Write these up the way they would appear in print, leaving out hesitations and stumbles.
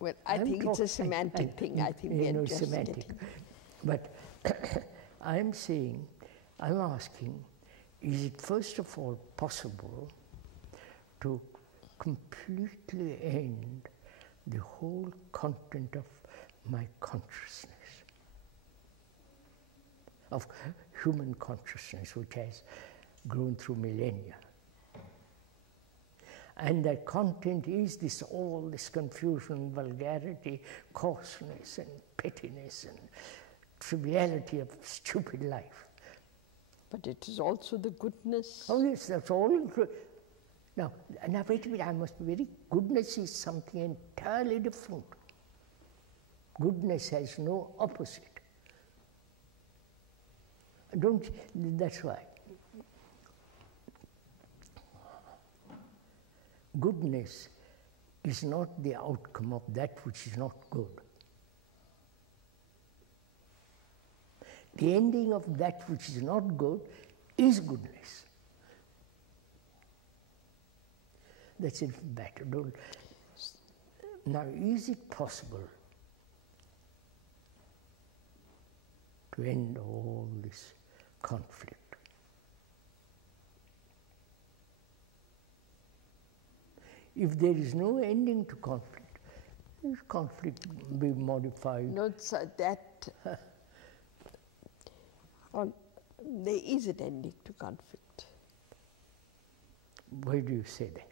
Well, I think it's a semantic thing. I think we are just semantic. But I'm saying, I'm asking, is it first of all possible to completely end the whole content of my consciousness, of human consciousness, which has grown through millennia? And that content is all this confusion, vulgarity, coarseness and pettiness and triviality of stupid life. But it is also the goodness. Oh yes, that's all included. Now wait a minute, I must be very, goodness is something entirely different. Goodness has no opposite. That's why. Goodness is not the outcome of that which is not good. The ending of that which is not good is goodness. That's it better. Now, is it possible to end all this conflict? If there is no ending to conflict, this conflict will be modified. No, that there is an ending to conflict. Why do you say that?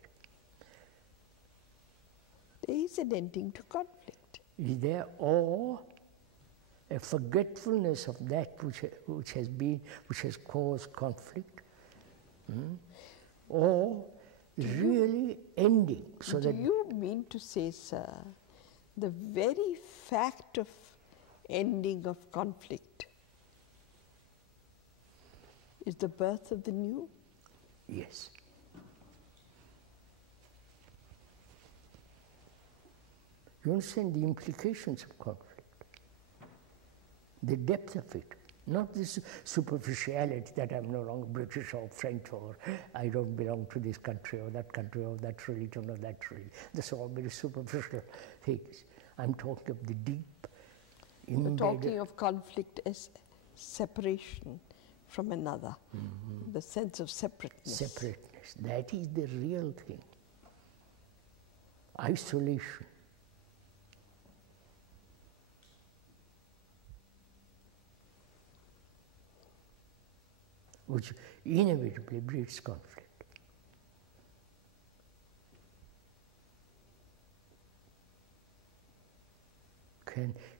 There is an ending to conflict. Is there a forgetfulness of that which has caused conflict, or really ending? So do you mean to say, sir, the very fact of ending of conflict is the birth of the new? Yes. You understand the implications of conflict, the depth of it, not this superficiality that I'm no longer British or French, or I don't belong to this country or that religion or that religion. These are all very superficial things. I'm talking of the deep, embedded. You're talking of conflict as separation from another, the sense of separateness. Separateness, that is the real thing. Isolation. Which inevitably breeds conflict.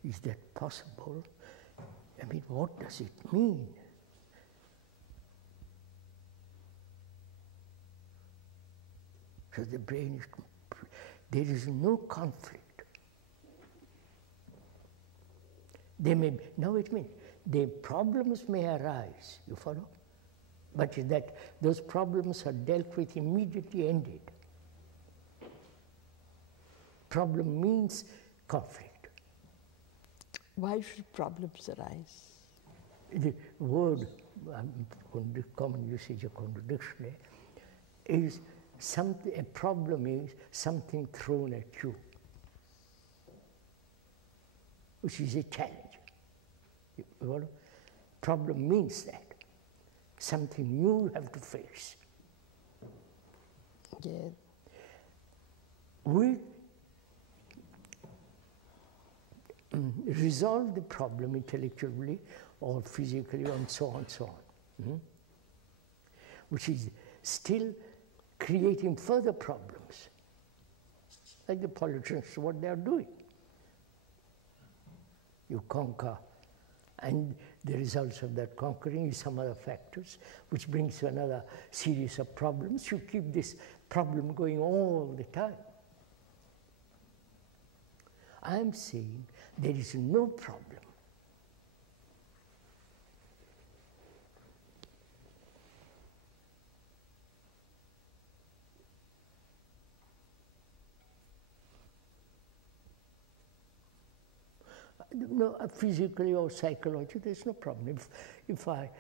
Is that possible? I mean, what does it mean? So the brain is, there is no conflict. There may be, now wait a minute, the problems may arise, you follow? But that those problems are dealt with immediately ended. Problem means conflict. Why should problems arise? The word, common usage according to dictionary, is something. A problem is something thrown at you, which is a challenge. Problem means that. Something you have to face. Yeah. We resolve the problem intellectually or physically and so on and so on, which is still creating further problems, like the politicians, what they are doing. You conquer, and the results of that conquering is some other factors, which brings to another series of problems. You keep this problem going all the time. I am saying there is no problem. No, physically or psychologically, there's no problem. If I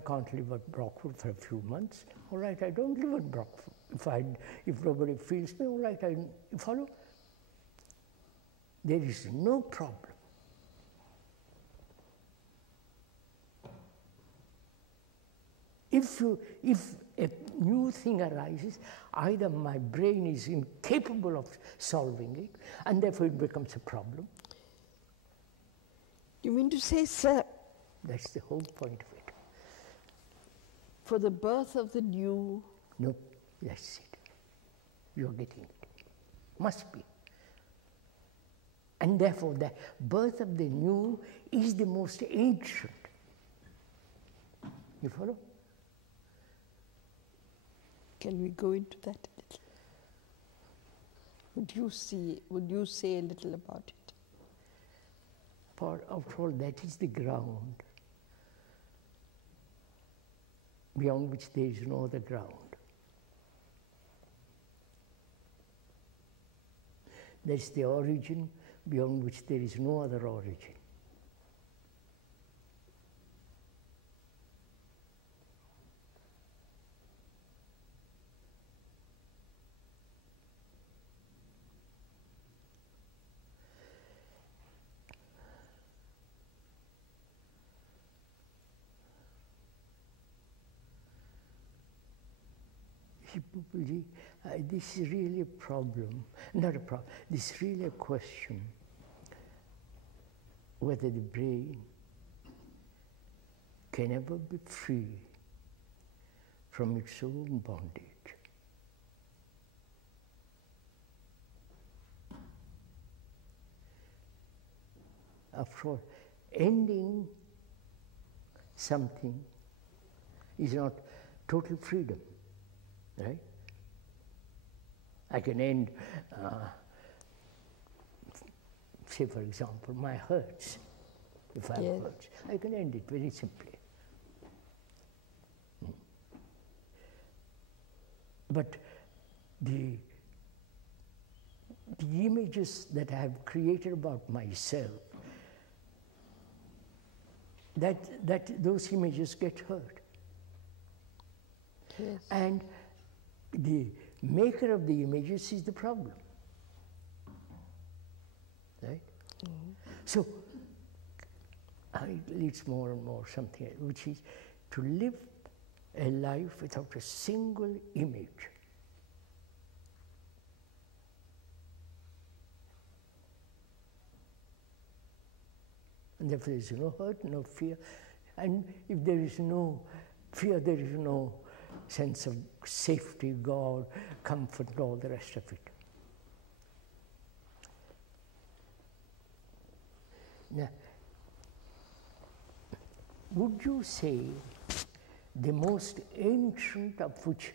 can't live at Brockwood for a few months, all right, I don't live at Brockwood. If nobody feels me, all right, you follow? there is no problem. If a new thing arises, either my brain is incapable of solving it, and therefore it becomes a problem. You mean to say, sir, that's the whole point of it. For the birth of the new... No, that's it. You're getting it. Must be. And therefore the birth of the new is the most ancient. You follow? Can we go into that a little? Would you say a little about it? After all, that is the ground beyond which there is no other ground. That's the origin beyond which there is no other origin. Pupulji, this is really a problem, not a problem, this is really a question whether the brain can ever be free from its own bondage. After all, ending something is not total freedom. Right? I can end, say for example, my hurts. If I have hurts, I can end it very simply. But the images that I have created about myself, those images get hurt. Yes. And the maker of the images is the problem, right? Mm-hmm. So it leads more and more something, which is to live a life without a single image. And if there is no hurt, no fear, and if there is no fear, there is no sense of safety, God, comfort, and all the rest of it. Now, would you say the most ancient of which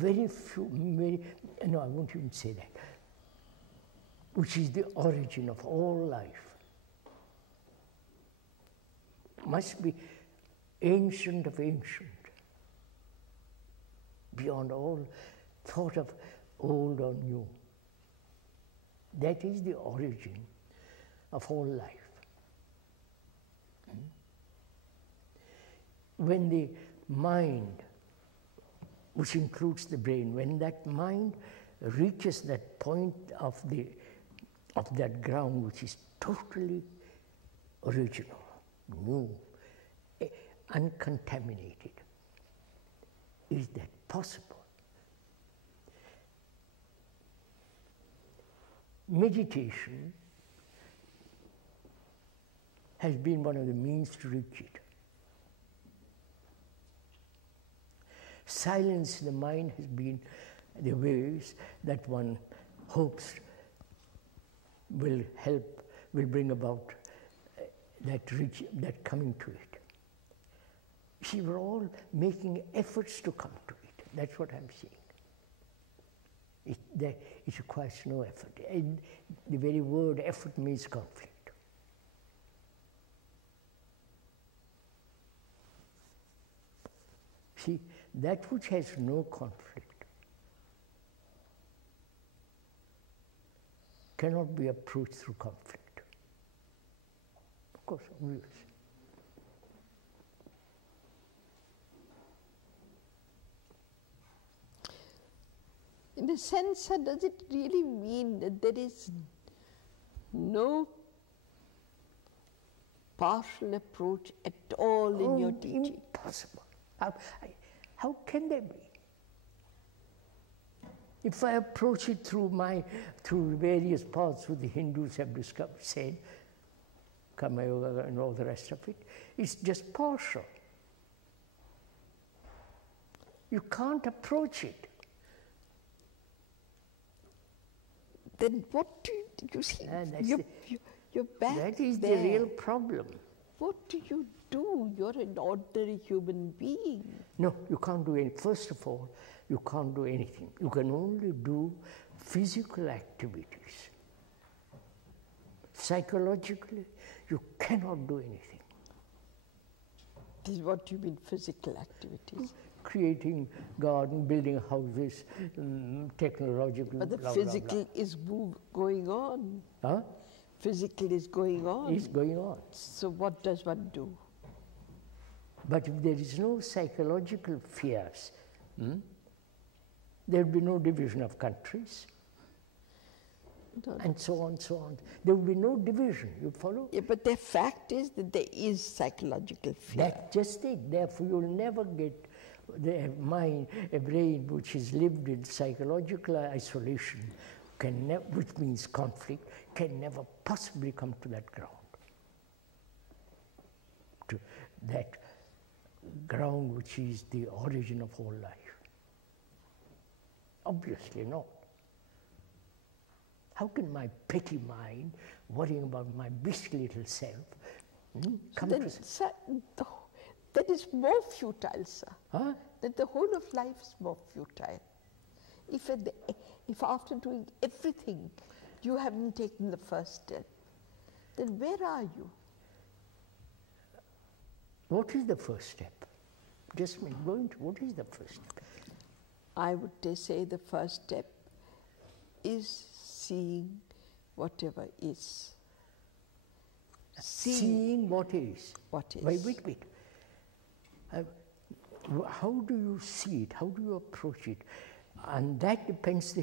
no, I won't even say that, which is the origin of all life, must be ancient of ancient, beyond all thought of old or new. That is the origin of all life. When the mind, which includes the brain, when that mind reaches that point of that ground which is totally original, new, uncontaminated, is that possible? Meditation has been one of the means to reach it. Silence the mind has been the ways that one hopes will help, will bring about that coming to it. See, we're all making efforts to come to it. That's what I'm saying. It requires no effort. The very word effort means conflict. See, that which has no conflict cannot be approached through conflict. Of course, obvious. In a sense, does it really mean that there is no partial approach at all in your teaching? Impossible. How can there be? If I approach it through various paths which the Hindus have said, Karma Yoga and all the rest of it, it's just partial. You can't approach it. Then what do you see? You're back That is there. the real problem. What do you do? You're an ordinary human being. No, you can't do anything. First of all, you can't do anything. You can only do physical activities. Psychologically, you cannot do anything. This is what you mean, physical activities. Creating garden, building houses, technological. But the blah, physical blah, blah. is going on. Huh? Physical is going on. It's going on. So what does one do? But if there is no psychological fears, there will be no division of countries, and so on, so on. There will be no division, you follow? Yeah, but the fact is that there is psychological fear. That's just it. Therefore, you'll never get a brain which is lived in psychological isolation, which means conflict, can never possibly come to that ground. To that ground which is the origin of whole life. Obviously not. How can my petty mind, worrying about my beastly little self, come to... Sir, that is more futile, sir. Huh? That the whole of life is more futile. If after doing everything, you haven't taken the first step, then where are you? What is the first step? Just go into what is the first step? I would say the first step is seeing whatever is. Seeing what is. What is. Wait. How do you see it? How do you approach it? And that depends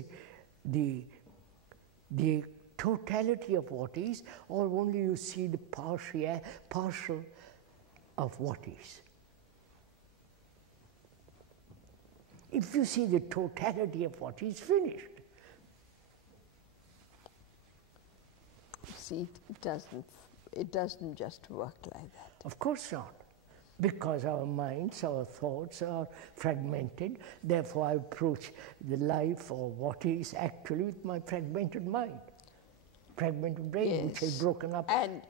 the totality of what is, or only you see the partial of what is. If you see the totality of what is, finished. See, it doesn't just work like that. Of course not. Because our minds, our thoughts are fragmented, therefore I approach the life or what is actually with my fragmented mind, fragmented brain, Yes. which is broken up. And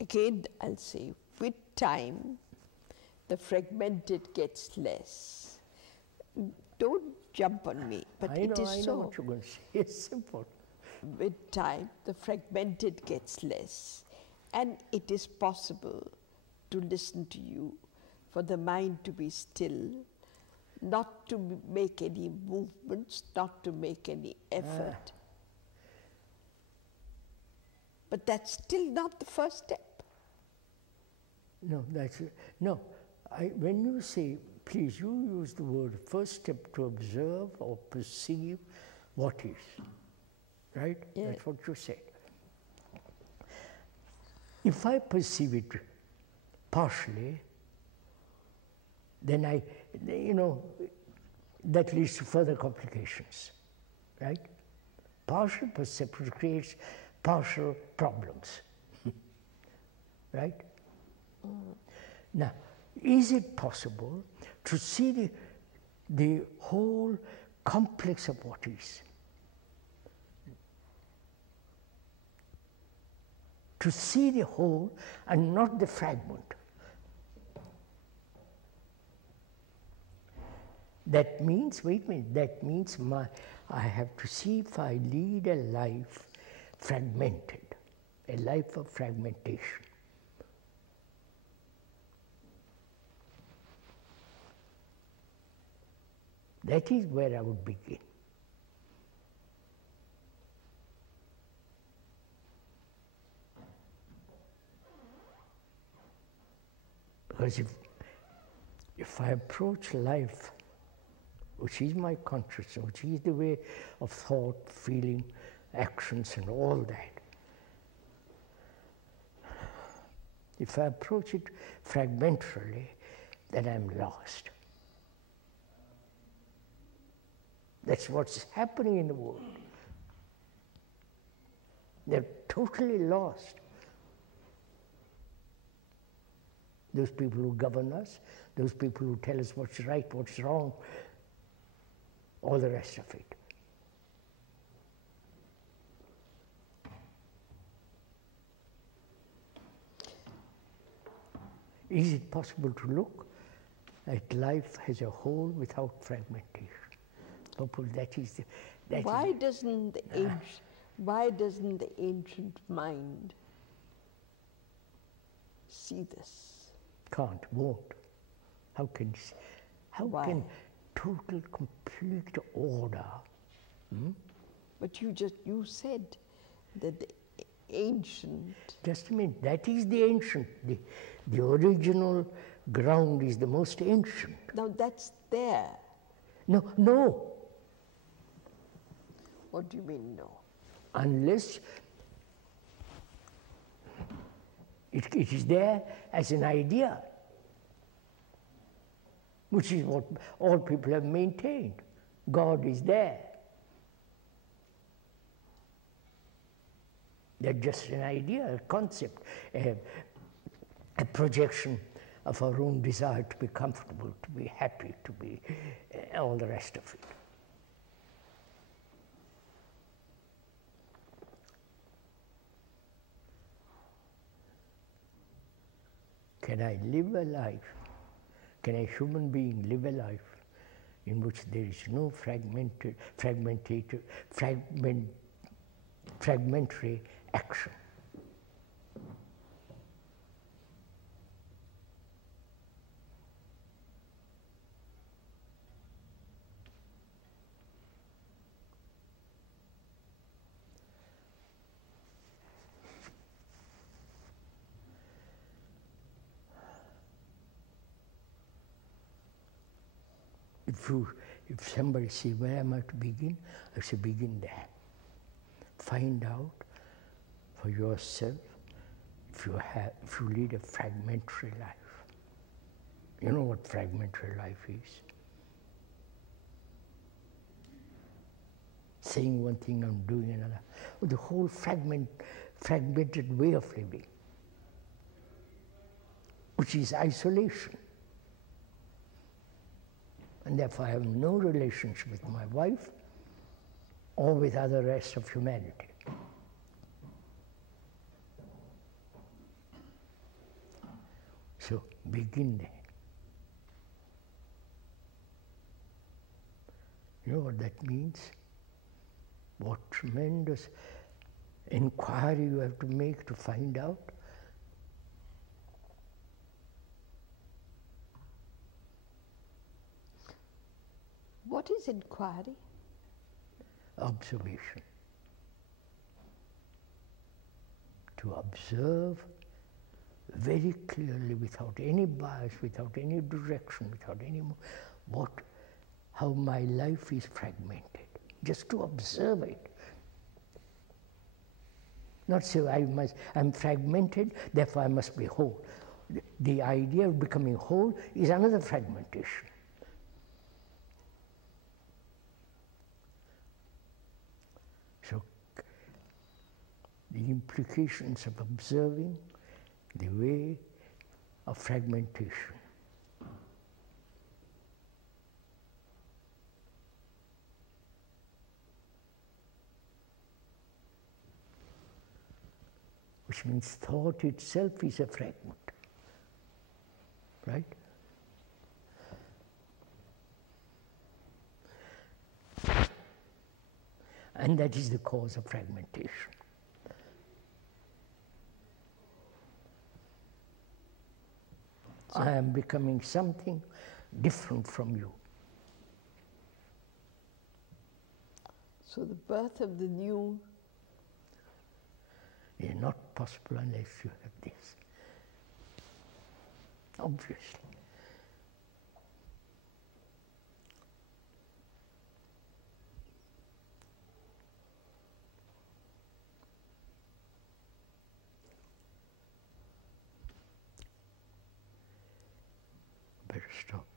again, I'll say, with time, the fragmented gets less. Don't jump on me, but I it is know so. what you're going to say. It's simple. With time, the fragmented gets less. And it is possible to listen to you, for the mind to be still, not to make any movements, not to make any effort. But that's still not the first step. No, when you say, please, you use the word first step to observe or perceive what is, right? Yeah. That's what you said. If I perceive it partially, then that leads to further complications, right? Partial perception creates partial problems, right? Now, is it possible to see the whole complex of what is? To see the whole and not the fragment. That means, wait a minute, that means I have to see if I lead a life fragmented, a life of fragmentation. That is where I would begin. Because if I approach life which is my consciousness, which is the way of thought, feeling, actions and all that. If I approach it fragmentarily, then I'm lost. That's what's happening in the world. They're totally lost. Those people who govern us, those people who tell us what's right, what's wrong, all the rest of it. Is it possible to look at life as a whole without fragmentation? Pupul, that is the... Why doesn't the ancient mind see this? Can't, won't. How can total, complete order? But you said that the ancient... Just a minute, that is the ancient. The original ground is the most ancient. Now that's there. No. What do you mean, no? Unless it is there as an idea, which is what all people have maintained. God is there. They're just an idea, a concept, a projection of our own desire to be comfortable, to be happy, to be all the rest of it. Can I live a life? Can a human being live a life in which there is no fragmentary action? If somebody says, where am I to begin? I say, begin there. Find out for yourself if you lead a fragmentary life. You know what fragmentary life is? Saying one thing and doing another. The whole fragmented way of living, which is isolation. And therefore I have no relationship with my wife or with other rest of humanity. So begin there. You know what that means? What tremendous inquiry you have to make to find out. What is inquiry? Observation. To observe very clearly, without any bias, without any direction, without any how my life is fragmented. Just to observe it. Not say I'm fragmented, therefore I must be whole. The idea of becoming whole is another fragmentation. So the implications of observing the way of fragmentation. Which means thought itself is a fragment, right? And that is the cause of fragmentation. I am becoming something different from you. So the birth of the new is not possible unless you have this. Obviously. stop.